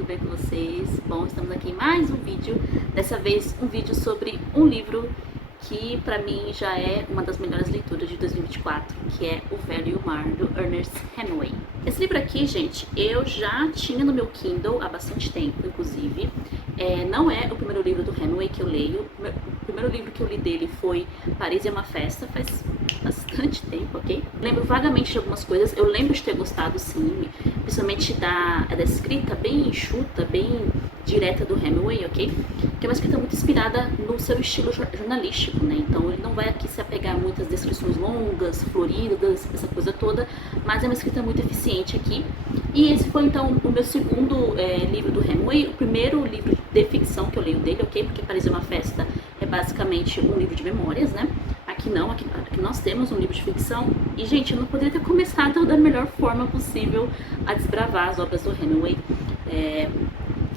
tudo bem com vocês? Bom, estamos aqui em mais um vídeo, dessa vez um vídeo sobre um livro que pra mim já é uma das melhores leituras de 2024, que é O Velho e o Mar, do Ernest Hemingway. Esse livro aqui, gente, eu já tinha no meu Kindle há bastante tempo, inclusive. Não é o primeiro livro do Hemingway que eu leio. O primeiro livro que eu li dele foi Paris é uma Festa, faz bastante tempo, ok? Lembro vagamente de algumas coisas, eu lembro de ter gostado, sim, principalmente da escrita bem enxuta, bem direta do Hemingway, ok? Que é uma escrita muito inspirada no seu estilo jornalístico, né? Então ele não vai aqui se apegar a muitas descrições longas, floridas, essa coisa toda, mas é uma escrita muito eficiente aqui. E esse foi então o meu segundo livro do Hemingway, o primeiro livro de ficção que eu leio dele, ok? Porque Paris é uma Festa é basicamente um livro de memórias, né? Aqui não, aqui nós temos um livro de ficção. E, gente, eu não poderia ter começado da melhor forma possível a desbravar as obras do Hemingway.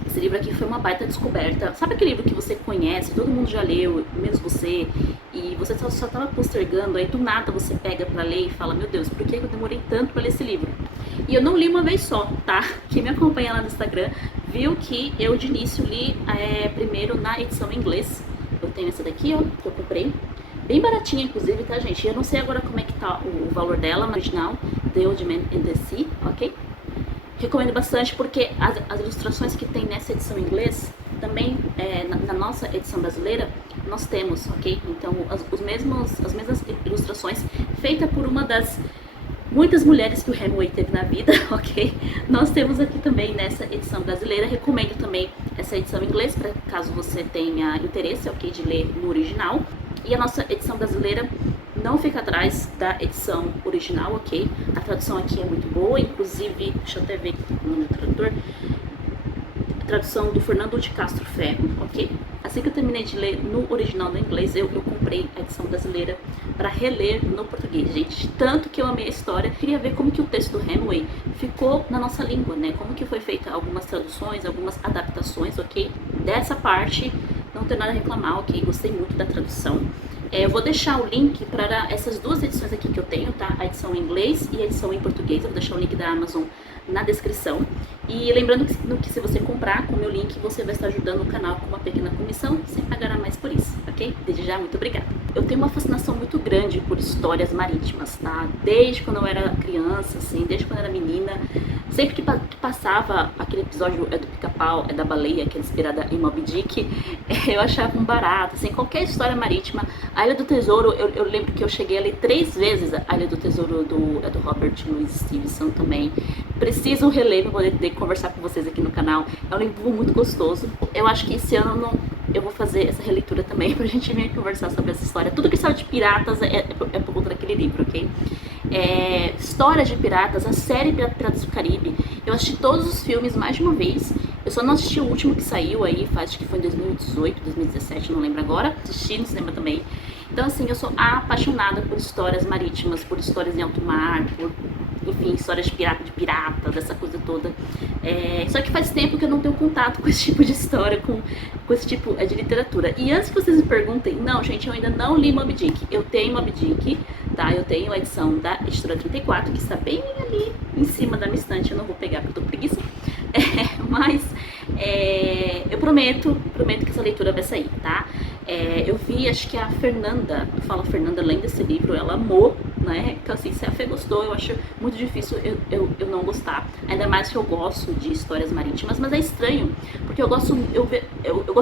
Esse livro aqui foi uma baita descoberta. Sabe aquele livro que você conhece, todo mundo já leu, menos você, e você só tava postergando, aí do nada você pega pra ler e fala, meu Deus, por que eu demorei tanto pra ler esse livro? E eu não li uma vez só, tá? Quem me acompanha lá no Instagram viu que eu de início li primeiro na edição em inglês. Eu tenho essa daqui, ó, que eu comprei. Bem baratinha, inclusive, tá, gente? Eu não sei agora como é que tá o valor dela no original, The Old Man and the Sea, ok? Recomendo bastante porque as ilustrações que tem nessa edição em inglês, também na nossa edição brasileira, nós temos, ok? Então, as mesmas ilustrações feitas por uma das muitas mulheres que o Hemingway teve na vida, ok? Nós temos aqui também nessa edição brasileira. Recomendo também essa edição em inglês, para caso você tenha interesse, ok, de ler no original. E a nossa edição brasileira não fica atrás da edição original, ok? A tradução aqui é muito boa, inclusive, deixa eu até ver o nome do tradutor. A tradução do Fernando de Castro Ferro, ok? Assim que eu terminei de ler no original no inglês, eu comprei a edição brasileira para reler no português, gente. Tanto que eu amei a história, queria ver como que o texto do Hemingway ficou na nossa língua, né? Como que foi feita algumas traduções, algumas adaptações, ok? Dessa parte, não tem nada a reclamar, ok? Gostei muito da tradução. Eu vou deixar o link para essas duas edições aqui que eu tenho, tá? A edição em inglês e a edição em português. Eu vou deixar o link da Amazon na descrição. E lembrando que se você comprar com o meu link, você vai estar ajudando o canal com uma pequena comissão, sem pagar a mais por isso, ok? Desde já, muito obrigada. Eu tenho uma fascinação muito grande por histórias marítimas, tá? Desde quando eu era criança, assim, desde quando eu era menina. Sempre que passava aquele episódio do Pica-Pau, da baleia, que é inspirada em Moby Dick, eu achava um barato, assim, qualquer história marítima. A Ilha do Tesouro, eu lembro que eu cheguei a ler 3 vezes a Ilha do Tesouro do Robert Louis Stevenson também. Preciso reler para poder conversar com vocês aqui no canal. É um livro muito gostoso. Eu acho que esse ano eu vou fazer essa releitura também pra gente vir conversar sobre essa história. Tudo que sabe de piratas é por conta daquele livro, ok? Histórias de piratas, a série Piratas do Caribe. Eu assisti todos os filmes mais de uma vez. Eu só não assisti o último que saiu aí, acho que foi em 2018, 2017, não lembro agora. Assisti no cinema também. Então, assim, eu sou apaixonada por histórias marítimas, por histórias em alto mar, por, enfim, histórias de piratas, essa coisa toda. Só que faz tempo que eu não tenho contato com esse tipo de história, com esse tipo de literatura. E antes que vocês me perguntem, não, gente, eu ainda não li Moby Dick. Eu tenho Moby Dick, tá? Eu tenho a edição da Editora 34, que está bem ali em cima da minha estante. Eu não vou pegar porque eu tô com preguiça. Mas eu prometo que essa leitura vai sair, tá? Eu vi, acho que a Fernanda, Fernanda lendo esse livro, ela amou, né? Então, assim, se a Fê gostou, eu acho muito difícil eu não gostar. Ainda mais que eu gosto de histórias marítimas, mas é estranho, porque eu gosto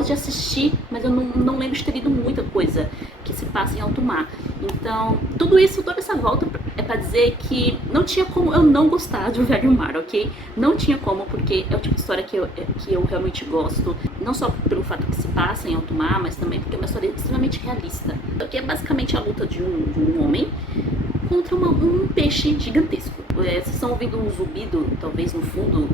de assistir, mas eu não lembro de ter lido muita coisa que se passa em alto mar. Então, toda essa volta é pra dizer que não tinha como eu não gostar de O Velho e o Mar, ok? Não tinha como, porque é o tipo de história que eu realmente gosto, não só pelo fato que se passa em alto mar, mas também porque é uma história extremamente realista. Que é basicamente a luta de um homem contra um peixe gigantesco. Vocês estão ouvindo um zumbido, talvez no fundo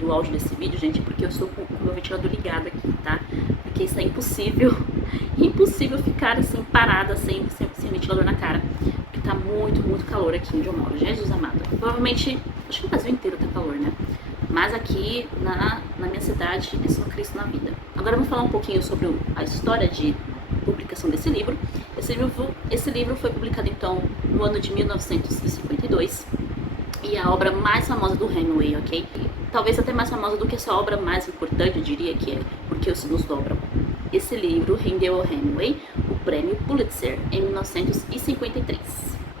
do áudio desse vídeo, gente, porque eu estou com o meu ventilador ligado aqui, tá? Porque isso é impossível ficar assim, parada, sem ventilador na cara, porque tá muito calor aqui onde eu moro. Jesus amado. Provavelmente, acho que o Brasil inteiro tá calor, né? Mas aqui na minha cidade é só Cristo na vida. Agora vamos falar um pouquinho sobre a história de publicação desse livro. Esse livro foi publicado então no ano de 1952 e é a obra mais famosa do Hemingway, ok? talvez até mais famosa do que essa obra mais importante, eu diria que é Porque os Sinos Dobram. Esse livro rendeu ao Hemingway o prêmio Pulitzer em 1953.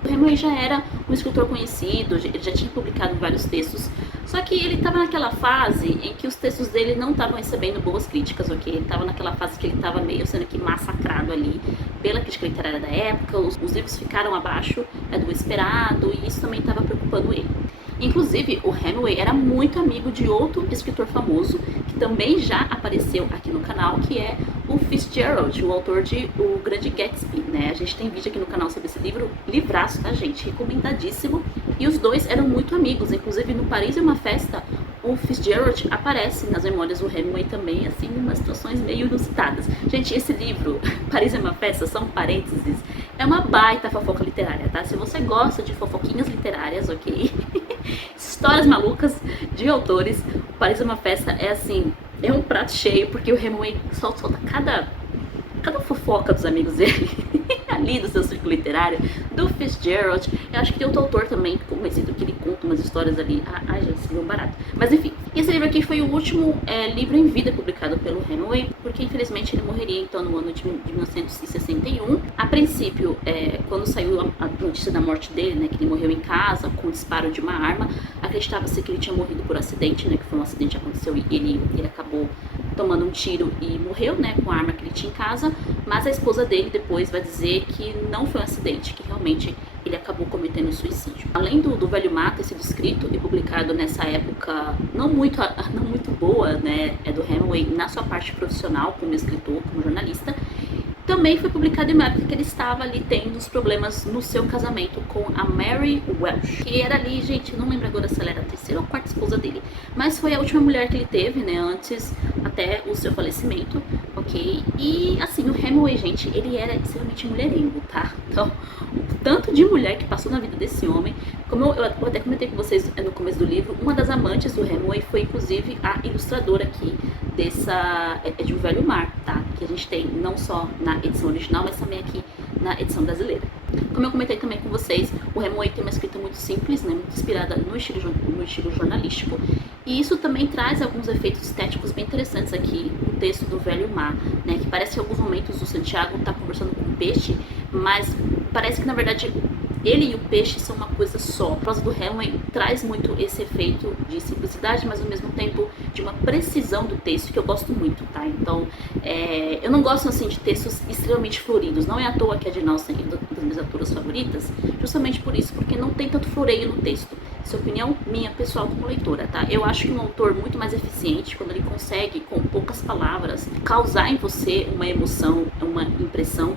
O Hemingway já era um escritor conhecido, ele já tinha publicado vários textos, só que ele estava naquela fase em que os textos dele não estavam recebendo boas críticas, ok? Ele estava naquela fase que ele estava meio sendo que massacrado ali pela crítica literária da época, os livros ficaram abaixo do esperado e isso também estava preocupando ele. Inclusive, o Hemingway era muito amigo de outro escritor famoso, que também já apareceu aqui no canal, que é o Fitzgerald, o autor de O Grande Gatsby, né? A gente tem vídeo aqui no canal sobre esse livro, livraço, tá, gente? Recomendadíssimo. E os dois eram muito amigos, inclusive no Paris é uma Festa, o Fitzgerald aparece nas memórias do Hemingway também, assim, em umas situações meio inusitadas. Gente, esse livro, Paris é uma Festa, são parênteses, é uma baita fofoca literária, tá? Se você gosta de fofoquinhas literárias, ok? Histórias malucas de autores, Paris é uma Festa é assim, é um prato cheio, porque o Hemingway solta cada fofoca dos amigos dele, ali do seu círculo literário, do Fitzgerald. Eu acho que tem outro autor também conhecido que ele conta umas histórias ali. Ai, gente, esse livro é um barato. Mas enfim, esse livro aqui foi o último livro em vida publicado pelo Hemingway, porque infelizmente ele morreria então no ano de 1961. A princípio, quando saiu a notícia da morte dele, né, que ele morreu em casa com o disparo de uma arma, acreditava-se que ele tinha morrido por acidente, né, que foi um acidente que aconteceu e ele acabou tomando um tiro e morreu, né, com a arma que ele tinha em casa, mas a esposa dele depois vai dizer que não foi um acidente, que realmente ele acabou cometendo suicídio. Além do Velho Mar ter sido escrito e publicado nessa época não muito boa, né, do Hemingway na sua parte profissional como escritor, como jornalista, também foi publicado em uma época que ele estava ali tendo os problemas no seu casamento com a Mary Welsh, que era ali, gente, não lembro agora se ela era a terceira ou quarta esposa dele, mas foi a última mulher que ele teve, né, antes até o seu falecimento, ok? E assim, o Hemingway, gente, ele era extremamente mulherengo, tá? Então, o tanto de mulher que passou na vida desse homem, como eu até comentei com vocês no começo do livro, uma das amantes do Hemingway foi inclusive a ilustradora aqui de O Velho Mar, tá? Que a gente tem não só na edição original, mas também aqui na edição brasileira. Como eu comentei também com vocês, o Hemingway tem uma escrita muito simples, né, muito inspirada no estilo jornalístico, e isso também traz alguns efeitos estéticos bem interessantes aqui no texto do Velho Mar, né, que parece que em alguns momentos o Santiago está conversando com o peixe, mas parece que na verdade ele e o peixe são uma coisa só. A prosa do Hemingway traz muito esse efeito de simplicidade, mas ao mesmo tempo de uma precisão do texto que eu gosto muito, tá? Então, eu não gosto assim de textos extremamente floridos. Não é à toa que a Jane Austen é uma das minhas autoras favoritas, justamente por isso, porque não tem tanto floreio no texto. Essa é a opinião minha pessoal como leitora, tá? Eu acho que um autor muito mais eficiente quando ele consegue, com poucas palavras, causar em você uma emoção, uma impressão.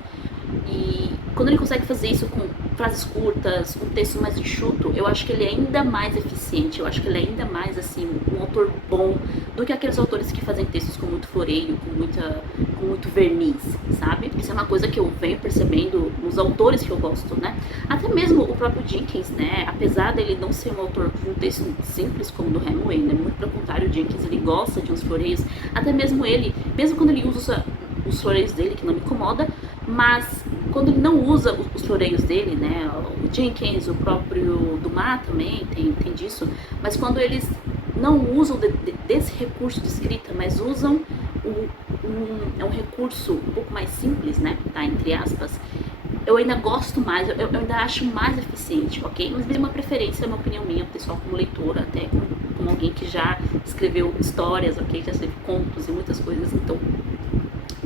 E quando ele consegue fazer isso com frases curtas, um texto mais enxuto, eu acho que ele é ainda mais eficiente, eu acho que ele é ainda mais, assim, um autor bom do que aqueles autores que fazem textos com muito floreio, com muito verniz, sabe? Isso é uma coisa que eu venho percebendo nos autores que eu gosto, né? Até mesmo o próprio Dickens, né? Apesar dele não ser um autor de um texto simples como o do Hemingway, né? Muito pelo contrário, o Dickens, ele gosta de uns floreios, até mesmo ele, mesmo quando ele usa os floreios dele, que não me incomoda, mas quando ele não usa os floreios dele, né, o Dickens, o próprio Dumas também tem disso, mas quando eles não usam desse recurso de escrita, mas usam um recurso um pouco mais simples, né, tá, entre aspas, eu ainda gosto mais, eu ainda acho mais eficiente, ok? Mas mesmo uma preferência, é uma opinião minha, pessoal, como leitora, até como alguém que já escreveu histórias, ok? Já escreveu contos e muitas coisas, então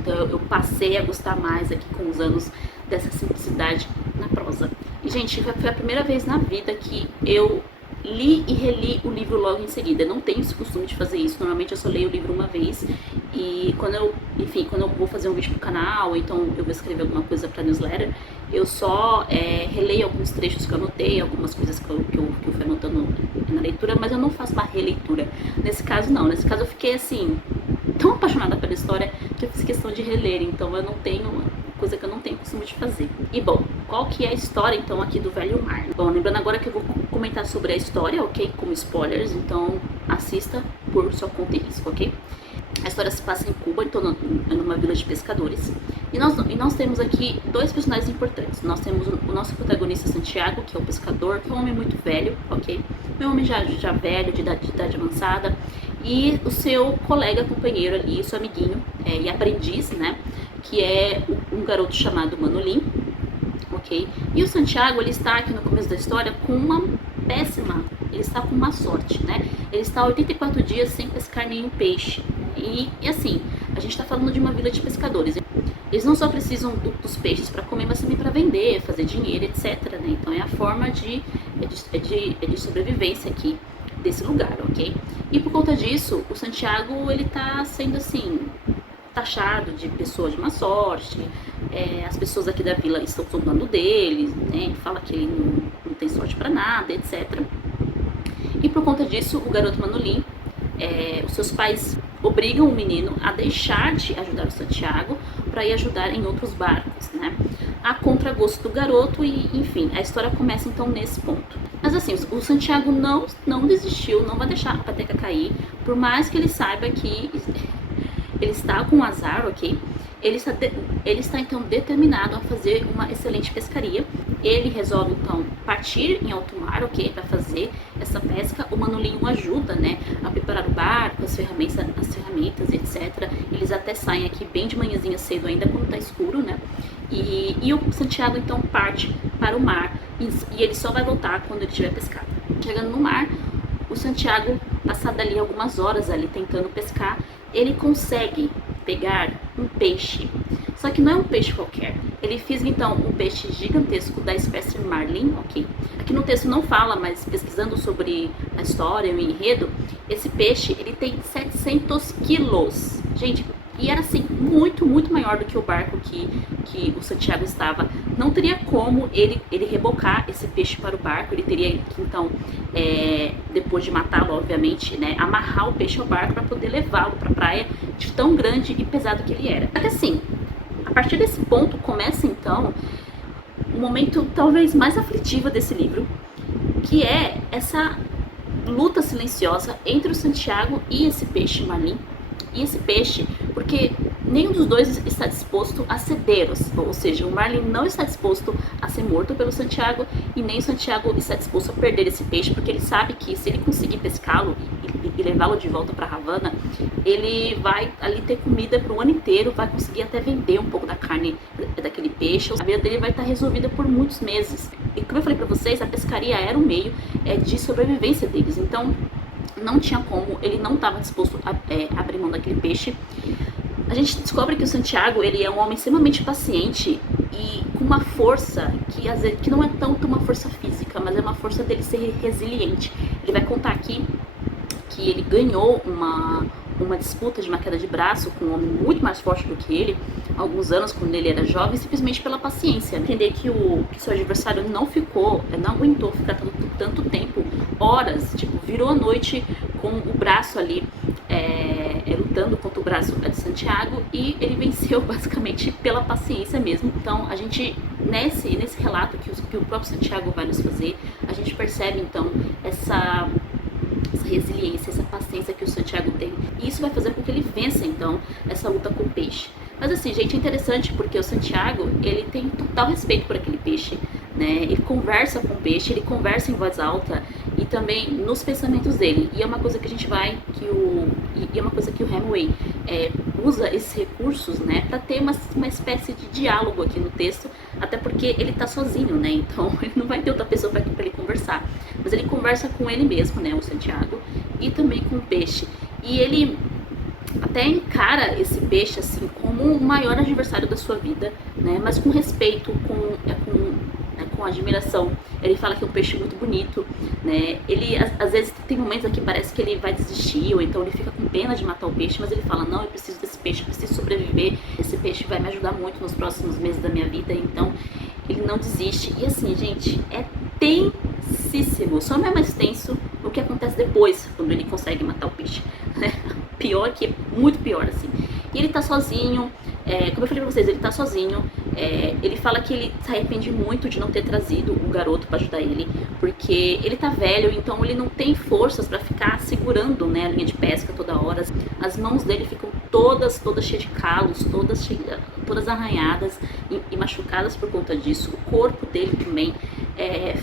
eu passei a gostar mais aqui com os anos dessa simplicidade na prosa. E, gente, foi a primeira vez na vida que eu li e reli o livro logo em seguida. Eu não tenho esse costume de fazer isso, normalmente eu só leio o livro uma vez. E quando eu vou fazer um vídeo pro canal, ou então eu vou escrever alguma coisa pra newsletter, eu só releio alguns trechos que eu anotei, algumas coisas que eu fui anotando na leitura, mas eu não faço uma releitura. Nesse caso, não. Nesse caso, eu fiquei, assim, tão apaixonada pela história que eu fiz questão de reler, então eu não tenho, coisa que eu não tenho costume de fazer. E bom, qual que é a história então aqui do Velho Mar? Bom, lembrando agora que eu vou comentar sobre a história, ok? Como spoilers, então assista por sua conta e risco, ok? A história se passa em Cuba, então numa vila de pescadores. E nós temos aqui dois personagens importantes. Nós temos o nosso protagonista Santiago, que é o pescador, que é um homem muito velho, ok? Um homem já velho, de idade avançada. E o seu colega, companheiro ali, seu amiguinho e aprendiz, né? Que é um garoto chamado Manolin, ok? E o Santiago, ele está aqui no começo da história com uma péssima, ele está com má sorte, né? Ele está 84 dias sem pescar nenhum peixe. E assim, a gente está falando de uma vila de pescadores. Eles não só precisam dos peixes para comer, mas também para vender, fazer dinheiro, etc. Né? Então é a forma de sobrevivência aqui desse lugar, ok? E por conta disso, o Santiago, ele tá sendo assim, taxado de pessoa de má sorte. As pessoas aqui da vila estão zombando dele, né? Fala que ele não tem sorte para nada, etc. E por conta disso, o garoto Manolin, os seus pais obrigam o menino a deixar de ajudar o Santiago para ir ajudar em outros barcos, né? A contragosto do garoto e, enfim, a história começa então nesse ponto. Mas assim, o Santiago não desistiu, não vai deixar a peteca cair, por mais que ele saiba que ele está com azar, ok? Ele está então determinado a fazer uma excelente pescaria. Ele resolve então partir em alto mar, ok? Para fazer essa pesca. O Manolin o ajuda, né? A preparar o barco, as ferramentas, etc. Eles até saem aqui bem de manhãzinha cedo, ainda quando tá escuro, né? E o Santiago então parte para o mar e ele só vai voltar quando ele tiver pescado. Chegando no mar, o Santiago, passado ali algumas horas ali tentando pescar, ele consegue pegar um peixe. Só que não é um peixe qualquer. Ele fez então um peixe gigantesco da espécie marlin, ok? Aqui no texto não fala, mas pesquisando sobre a história e o enredo, esse peixe ele tem 700 quilos. Gente, e era assim, muito maior do que o barco que o Santiago estava. Não teria como ele rebocar esse peixe para o barco. Ele teria que então, depois de matá-lo, obviamente, né, amarrar o peixe ao barco para poder levá-lo para a praia, de tão grande e pesado que ele era. Só que assim, a partir desse ponto começa então o momento talvez mais aflitivo desse livro, que é essa luta silenciosa entre o Santiago e esse peixe marlin. E esse peixe, porque nenhum dos dois está disposto a ceder, ou seja, o Marlin não está disposto a ser morto pelo Santiago e nem o Santiago está disposto a perder esse peixe, porque ele sabe que se ele conseguir pescá-lo e levá-lo de volta para Havana, ele vai ali ter comida para o ano inteiro, vai conseguir até vender um pouco da carne daquele peixe, a vida dele vai estar resolvida por muitos meses. E como eu falei para vocês, a pescaria era um meio de sobrevivência deles, então não tinha como, ele não estava disposto a abrir mão daquele peixe. A gente descobre que o Santiago, ele é um homem extremamente paciente e com uma força que não é tanto uma força física, mas é uma força dele ser resiliente. Ele vai contar aqui que ele ganhou uma disputa de uma queda de braço com um homem muito mais forte do que ele, há alguns anos, quando ele era jovem, simplesmente pela paciência. Entender que o seu adversário não aguentou ficar tanto tempo, horas, tipo, virou a noite com o braço ali, lutando contra o braço de Santiago, e ele venceu basicamente pela paciência mesmo. Então a gente, nesse relato que o próprio Santiago vai nos fazer, a gente percebe então essa resiliência, essa paciência que o Santiago tem. E isso vai fazer com que ele vença, então, essa luta com o peixe. Mas assim, gente, é interessante porque o Santiago, ele tem total respeito por aquele peixe, né? Ele conversa com o peixe, ele conversa em voz alta e também nos pensamentos dele. E é uma coisa que a gente é uma coisa que o Hemingway usa esses recursos, né, para ter uma espécie de diálogo aqui no texto, até porque ele tá sozinho, né? Então ele não vai ter outra pessoa para ele conversar. Mas ele conversa com ele mesmo, né, o Santiago, e também com o peixe. E ele até encara esse peixe assim como o maior adversário da sua vida, né? Mas com respeito, com admiração. Ele fala que é um peixe muito bonito, né? Ele às vezes tem momentos aqui que parece que ele vai desistir, ou então ele fica com pena de matar o peixe, mas ele fala: não, eu preciso desse peixe, eu preciso sobreviver, esse peixe vai me ajudar muito nos próximos meses da minha vida. Então ele não desiste. E assim, gente, é tensíssimo. Só não é mais tenso o que acontece depois, quando ele consegue matar o peixe, né? Pior que é muito pior, assim. E ele tá sozinho, como eu falei pra vocês, ele tá sozinho, Ele fala que ele se arrepende muito de não ter trazido o garoto para ajudar ele, porque ele tá velho, então ele não tem forças para ficar segurando, né, a linha de pesca toda hora. As mãos dele ficam todas cheias de calos, todas arranhadas e machucadas por conta disso. O corpo dele também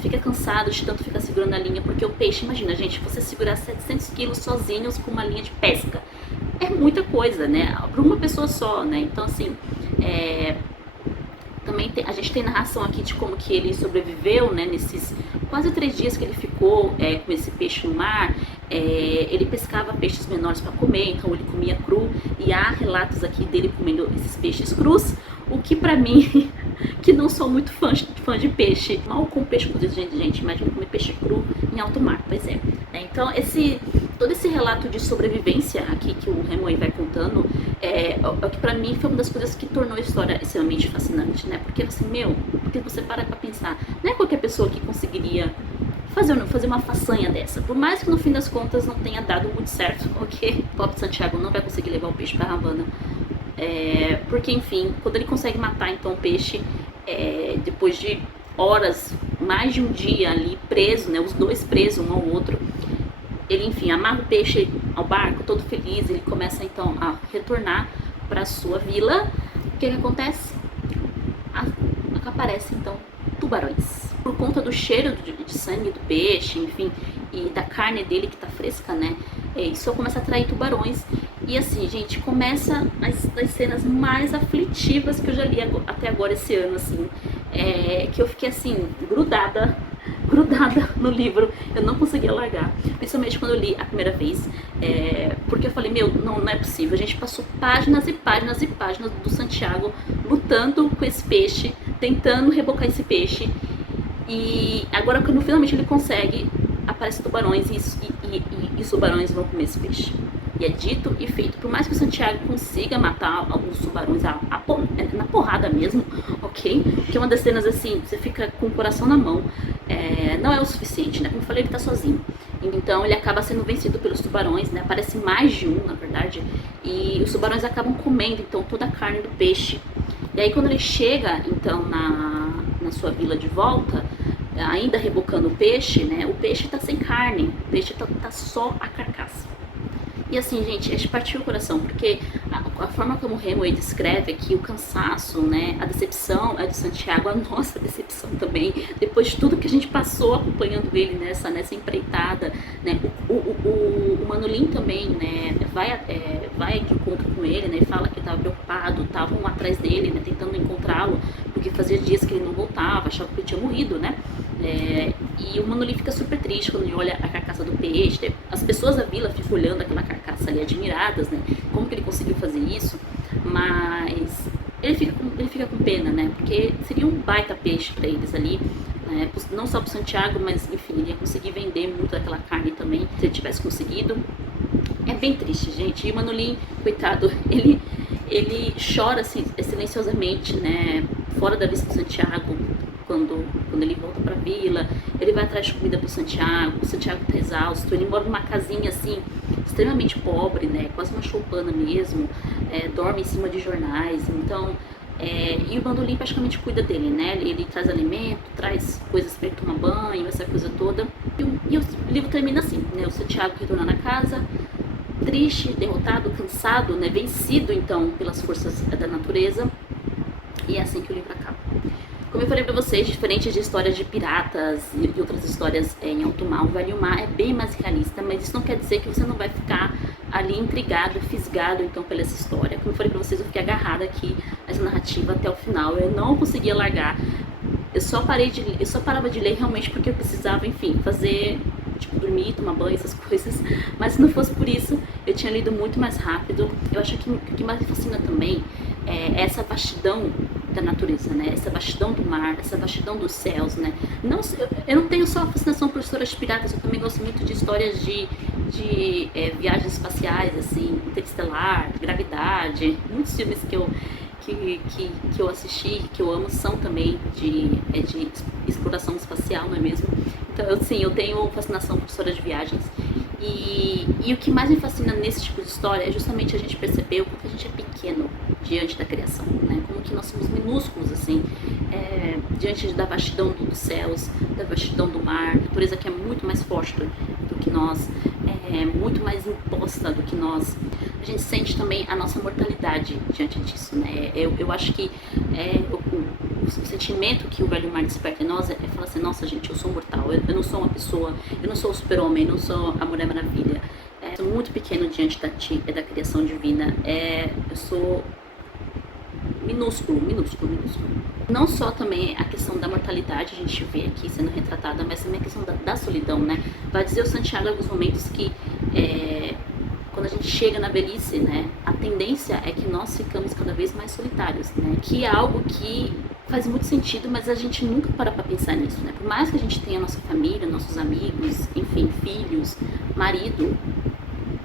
fica cansado de tanto ficar segurando a linha, porque o peixe, imagina, gente, você segurar 700 quilos sozinhos com uma linha de pesca, é muita coisa, né, para uma pessoa só, né. Então assim, também a gente tem narração aqui de como que ele sobreviveu, né, nesses quase 3 dias que ele ficou com esse peixe no mar. Ele pescava peixes menores para comer, então ele comia cru, e há relatos aqui dele comendo esses peixes crus, o que pra mim, que não sou muito fã de peixe, mal com peixe cozido, gente, imagina comer peixe cru em alto mar, pois é. Então todo esse relato de sobrevivência aqui que o Hemingway vai contando, o que pra mim foi uma das coisas que tornou a história extremamente fascinante, né, porque assim, porque você para pra pensar, não é qualquer pessoa que conseguiria fazer uma façanha dessa, por mais que no fim das contas não tenha dado muito certo, ok? O pobre Santiago não vai conseguir levar o peixe pra Havana, porque enfim, quando ele consegue matar então o peixe, depois de horas, mais de um dia ali preso, né, os dois presos um ao outro, ele enfim amarra o peixe ao barco, todo feliz, ele começa então a retornar para sua vila. O que acontece? Aparecem então tubarões. Por conta do cheiro de sangue do peixe, enfim, e da carne dele que tá fresca, né? Isso começa a atrair tubarões. E assim, gente, começa as cenas mais aflitivas que eu já li até agora esse ano, assim. Que eu fiquei assim, grudada no livro, eu não conseguia largar, principalmente quando eu li a primeira vez, porque eu falei, não é possível, a gente passou páginas e páginas e páginas do Santiago lutando com esse peixe, tentando rebocar esse peixe, e agora quando finalmente ele consegue, aparecem tubarões e os tubarões vão comer esse peixe. E é dito e feito. Por mais que o Santiago consiga matar alguns tubarões na porrada mesmo, ok? Que é uma das cenas assim, você fica com o coração na mão, não é o suficiente, né? Como eu falei, ele tá sozinho. Então ele acaba sendo vencido pelos tubarões, né? Aparece mais de um, na verdade. E os tubarões acabam comendo, então, toda a carne do peixe. E aí quando ele chega, então, na sua vila de volta, ainda rebocando o peixe, né? O peixe tá sem carne, o peixe tá só a carcaça. E assim, gente, partiu o coração, porque a forma como o Hemingway descreve aqui, o cansaço, né, a decepção é do Santiago, a nossa decepção também, depois de tudo que a gente passou acompanhando ele nessa empreitada, né, o Manolin também, né, vai de encontro com ele, né, e fala que estava preocupado, estavam atrás dele, né, tentando encontrá-lo, porque fazia dias que ele não voltava, achava que ele tinha morrido, né. E o Manolin fica super triste quando ele olha a carcaça do peixe. As pessoas da vila ficam olhando aquela carcaça ali, admiradas, né? Como que ele conseguiu fazer isso? Mas ele fica com pena, né? Porque seria um baita peixe para eles ali, né? Não só pro Santiago, mas enfim, ele ia conseguir vender muito daquela carne também, se ele tivesse conseguido. É bem triste, gente. E o Manolin, coitado, ele chora assim, silenciosamente, né? Fora da vista do Santiago. Quando ele volta pra vila, ele vai atrás de comida pro Santiago, o Santiago tá exausto, ele mora numa casinha assim, extremamente pobre, né, quase uma choupana mesmo, dorme em cima de jornais, então, e o Manolin praticamente cuida dele, né, ele traz alimento, traz coisas pra ele tomar banho, essa coisa toda, e o livro termina assim, né, o Santiago retornando à casa, triste, derrotado, cansado, né, vencido então pelas forças da natureza, e é assim que o livro acaba. Como eu falei pra vocês, diferente de histórias de piratas e outras histórias em alto mar, o Velho Mar é bem mais realista, mas isso não quer dizer que você não vai ficar ali intrigado, fisgado então pela essa história. Como eu falei pra vocês, eu fiquei agarrada aqui nessa narrativa até o final, eu não conseguia largar, eu só parava de ler realmente porque eu precisava, enfim, fazer, tipo, dormir, tomar banho, essas coisas, mas se não fosse por isso, eu tinha lido muito mais rápido. Eu acho que o que mais me fascina também é essa vastidão da natureza, né? Essa vastidão do mar, essa vastidão dos céus, né? Eu não tenho só fascinação por histórias de piratas, eu também gosto muito de histórias de viagens espaciais, assim, Interestelar, Gravidade, muitos filmes que eu assisti, que eu amo, são também de exploração espacial, não é mesmo? Então, assim, eu tenho fascinação por histórias de viagens E o que mais me fascina nesse tipo de história é justamente a gente perceber o quanto a gente é pequeno diante da criação, né? Como que nós somos minúsculos, assim, diante da vastidão dos céus, da vastidão do mar, a natureza que é muito mais forte do que nós, muito mais imposta do que nós. A gente sente também a nossa mortalidade diante disso, né? Eu acho que o sentimento que o velho mar desperta em nós é falar assim, nossa gente, eu sou mortal, eu não sou uma pessoa, eu não sou o super-homem, eu não sou a Mulher Maravilha. Eu sou muito pequeno diante da criação divina. Eu sou minúsculo. Não só também a questão da mortalidade a gente vê aqui sendo retratada, mas também a questão da solidão, né? Vai dizer o Santiago em alguns momentos que quando a gente chega na velhice, né, a tendência é que nós ficamos cada vez mais solitários, né? Que é algo que faz muito sentido, mas a gente nunca para pra pensar nisso, né? Por mais que a gente tenha a nossa família, nossos amigos, enfim, filhos, marido,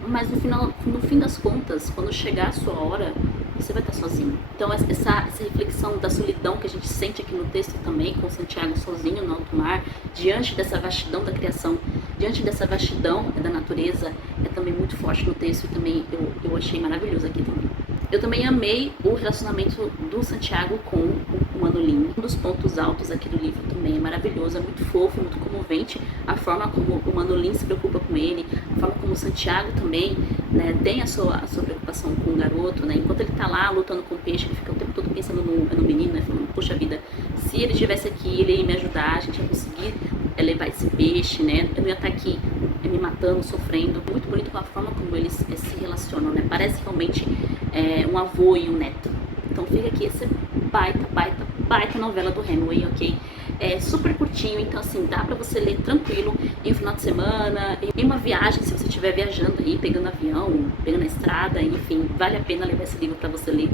mas no fim das contas, quando chegar a sua hora, você vai estar sozinho. Então essa reflexão da solidão que a gente sente aqui no texto também, com Santiago sozinho no alto mar, diante dessa vastidão da criação, diante dessa vastidão da natureza, é também muito forte no texto e também eu achei maravilhoso aqui também. Eu também amei o relacionamento do Santiago com o Manolin. Um dos pontos altos aqui do livro também é maravilhoso, é muito fofo, muito comovente a forma como o Manolin se preocupa com ele, a forma como o Santiago também, né, tem a sua preocupação com o garoto, né, enquanto ele tá lá lutando com o peixe, ele fica o tempo todo pensando no menino, né, falando, poxa vida, se ele estivesse aqui, ele ia me ajudar, a gente ia conseguir levar esse peixe, né, eu não ia estar aqui me matando, sofrendo. Muito bonito com a forma como eles se relacionam, né, parece realmente um avô e um neto. Então fica aqui essa baita novela do Hemingway, ok? É super curtinho, então assim, dá pra você ler tranquilo em um final de semana, em uma viagem, se você estiver viajando aí, pegando avião, pegando a estrada, enfim, vale a pena levar esse livro pra você ler.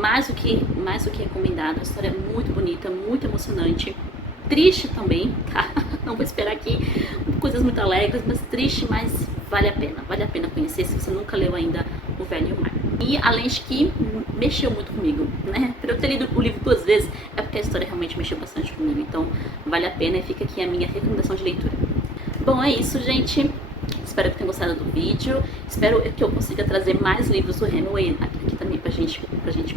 Mais do que recomendado, a história é muito bonita, muito emocionante, triste também, tá? Não vou esperar aqui coisas muito alegres, mas triste, mas vale a pena conhecer se você nunca leu ainda O Velho e o Mar. E além de que mexeu muito comigo, né? Por eu ter lido o livro 2 vezes, é porque a história realmente mexeu bastante comigo, então vale a pena e fica aqui a minha recomendação de leitura. Bom, é isso, gente. Espero que tenham gostado do vídeo. Espero que eu consiga trazer mais livros do Hemingway aqui também pra gente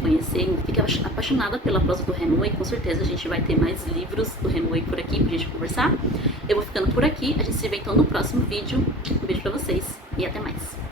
conhecer. Fique apaixonada pela prosa do Hemingway. Com certeza a gente vai ter mais livros do Hemingway por aqui pra gente conversar. Eu vou ficando por aqui. A gente se vê então no próximo vídeo. Um beijo pra vocês e até mais.